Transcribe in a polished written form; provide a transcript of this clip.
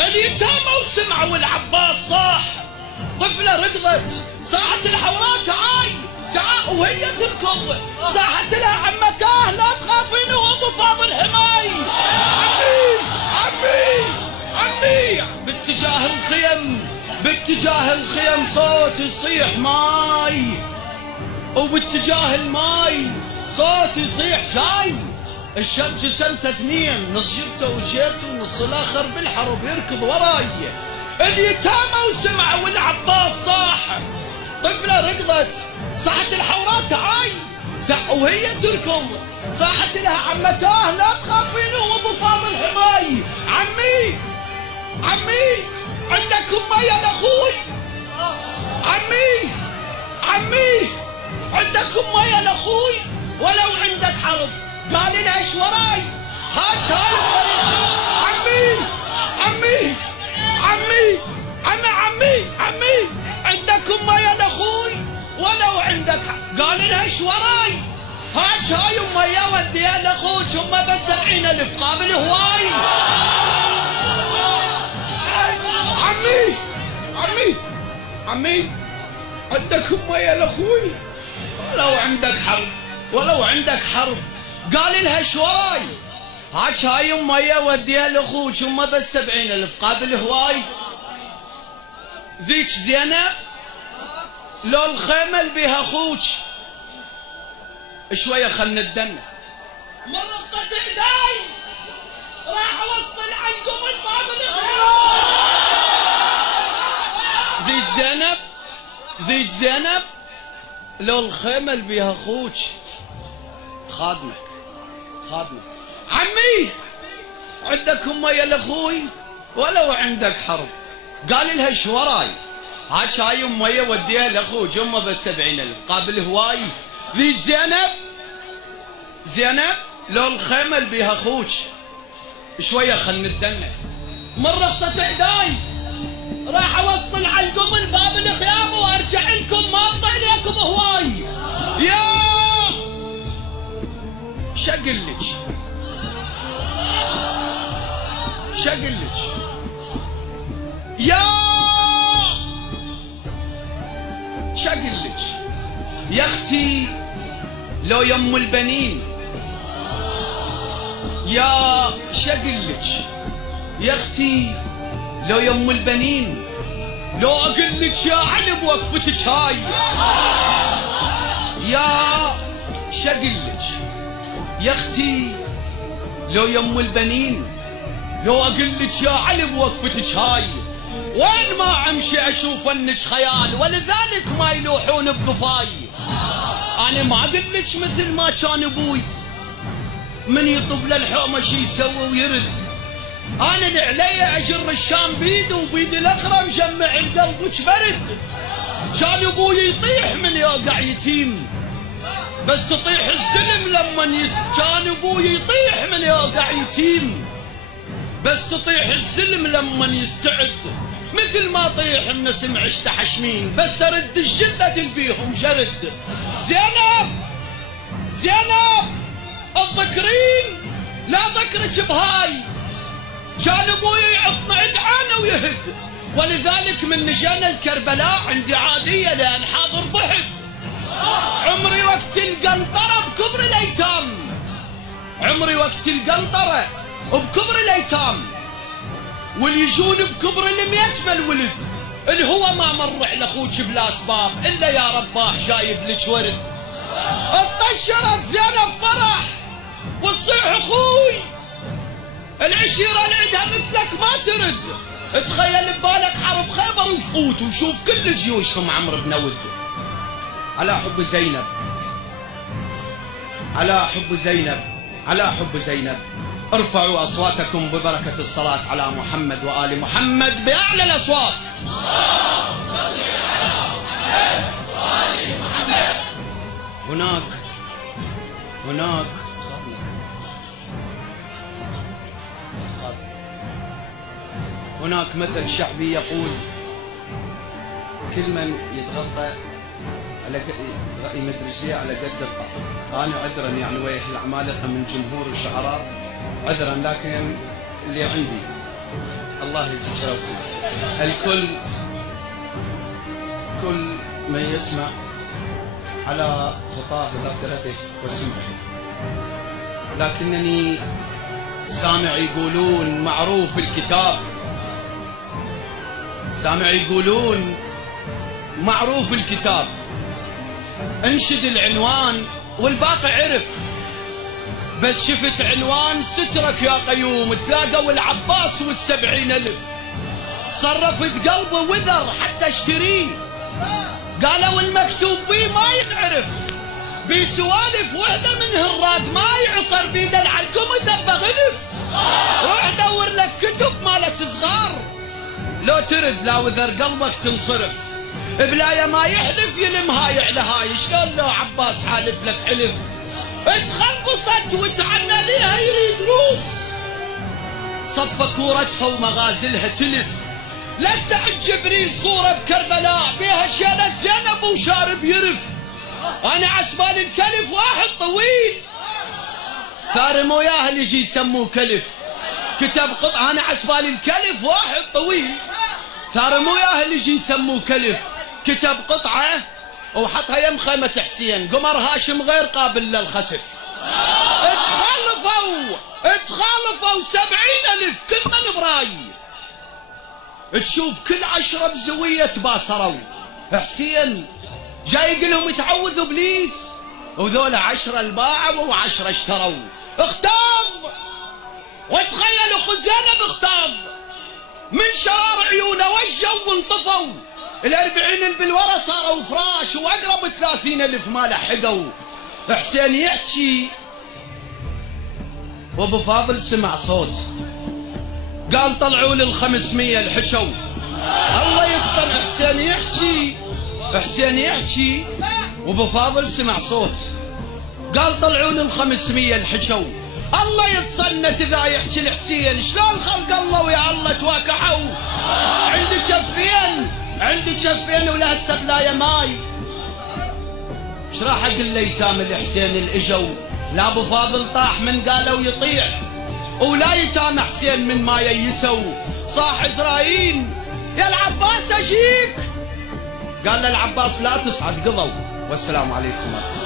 اليتامى وسمعوا العباس صاح، طفلة ركضت صاحت الحوراء تعاي وهي تركض صاحت لها عمتاه لا تخافين وابو فاضل حماي. عمي باتجاه الخيم صوت يصيح ماي، وباتجاه الماي صوت يصيح جاي. الشمس سنته 2 نص جبته وجيت ونص الاخر بالحرب يركض وراي. اليتامى وسمعوا العباس صاح، طفلة ركضت صاحت الحوراء تعاي وهي تركض صاحت لها عمتاه لا تخافين وابو فاضل حماي. عمي عندكم مية لاخوي، عمي عندكم مية لاخوي ولو عندك حرب. قال لها ايش وراي؟ هاي عمي عندكم مية لاخوي ولو عندك حرب. قال لها ايش وراي؟ هاي مية وديها لاخوك هم بس 70,000 قابل هواي. عمي عندكم مية لاخوي ولو عندك حرب. قال لها ايش وراي؟ هاي مية وديها لاخوك هم بس 70,000 قابل هواي. ذيك زينب لو الخيمة اللي بيها اخوك شوية خلنا ندنا. من رخصة ايداي راح اوصل عنكم الباب ذيك زينب لو الخيمة اللي بيها اخوك خادمك. عمي عندكم مية لاخوي ولو عندك حرب. قال لها ايش وراي؟ هاي مية وديها لاخوك هم بس 70,000 قابل هواي. ذيك زينب لو الخيمة اللي بيها اخوك شوية خلنا ندنا. من رخصة عداي راح اوصل عنكم الباب الخيام وارجع لكم ما اقطع عليكم هواي. يا شقلك يا اختي لو يم البنين. يا شقلك يا اختي لو يم البنين. لو اقلك يا علي بوقفتك هاي. يا شقلك يا اختي لو يم البنين. لو اقلك يا علي بوقفتك هاي. وين ما امشي اشوف انك خيال ولذلك ما يلوحون بقفاي. انا ما اقلك مثل ما كان ابوي من يطب للحومه شي يسوي ويرد. انا اللي علي اجر الشام بيدي وبيدي الاخرى مجمع القلب وش برد. كان ابوي يطيح من يوقع يتيم بس تطيح الزلم لما كان ابوي يطيح من يوقع يتيم بس تطيح الزلم لما يستعد. مثل ما طيح من سمع اشتحشمين بس ارد الجدة بيهم جرد. زينب الذكرين لا ذكرك بهاي. كان ابوي يعطنا عند عانه ويهد ولذلك من نجانا الكربلاء عندي عادية لان حاضر بحد. عمري وقت القنطرة بكبر الايتام. عمري وقت القنطرة بكبر الايتام واللي يجون بكبر ال100 بالولد. اللي هو ما مر على اخوك بلا اسباب الا يا رباه جايب لك ورد. اطشرت زينب فرح وتصيح اخوي العشيرة اللي عندها مثلك ما ترد. تخيل ببالك حرب خيبر وتفوت وشوف كل جيوشهم عمرو بن ود. على حب زينب ارفعوا أصواتكم ببركة الصلاة على محمد وآل محمد بأعلى الأصوات. هناك مثل شعبي يقول كل من يتغطى على يمد رجليه على قد الطاق. أنا عذرا يعني ويح العمالقة من جمهور الشعراء عذرا لكن اللي عندي الله يجزيك شرفكم. الكل كل من يسمع على خطاه ذاكرته وسمعه، لكنني سامع يقولون معروف الكتاب، سامع يقولون معروف الكتاب، انشد العنوان والباقي عرف. بس شفت عنوان سترك يا قيوم، تلاقوا العباس وال70,000. صرفت قلبه وذر حتى اشتريه، قالوا المكتوب بيه ما ينعرف، بي سوالف وحده منه الراد ما يعصر بيد العلقم دبه غلف. روح دور لك كتب مالت صغار، لو ترد لا وذر قلبك تنصرف. بلايا ما يحلف يلم هاي على هاي، شلون لو عباس حالف لك حلف؟ اتخلبصت وتعنى ليها يريد روس، صف كورتها ومغازلها تلف. لسعد جبريل صورة بكربلاء بيها شالت زينب وشارب يرف. انا عسبال الكلف واحد طويل، ثارم وياه اللي يجي يسموه كلف. كتب قطعة انا عسبال الكلف واحد طويل، ثارم وياه اللي يجي يسموه كلف. كتب قطعة وحطها يم خيمة حسين، قمر هاشم غير قابل للخسف. اتخالفوا 70,000 كل من براي، تشوف كل 10 بزوية تباصروا. حسين جاي يقلهم يتعوذوا ابليس، وذولا 10 الباعوا و10 اشتروا. اختاض وتخيلوا خو زينب اختاض من شوارع عيونه وجوا وانطفوا. 40 بالورا صاروا فراش، واقرب 30,000 ما لحقوا. حسين يحكي وابو فاضل سمع صوت، قال طلعوا لل500 الحشوا. الله يتصن حسين يحكي وابو فاضل سمع صوت، قال طلعوا لل500 الحشوا. الله يتصنت اذا يحكي الحسين، شلون خلق الله ويا الله تواكحوا. عندي كفين ولا هسه بلايا ماي، ايش راح اقول ليتام الحسين الاجوا؟ لا ابو فاضل طاح من قالوا يطيح، ولا يتام حسين من ما ييسوا. صاح إسرائيل يا العباس اجيك، قال للعباس لا تصعد قضوا. والسلام عليكم ورحمة الله.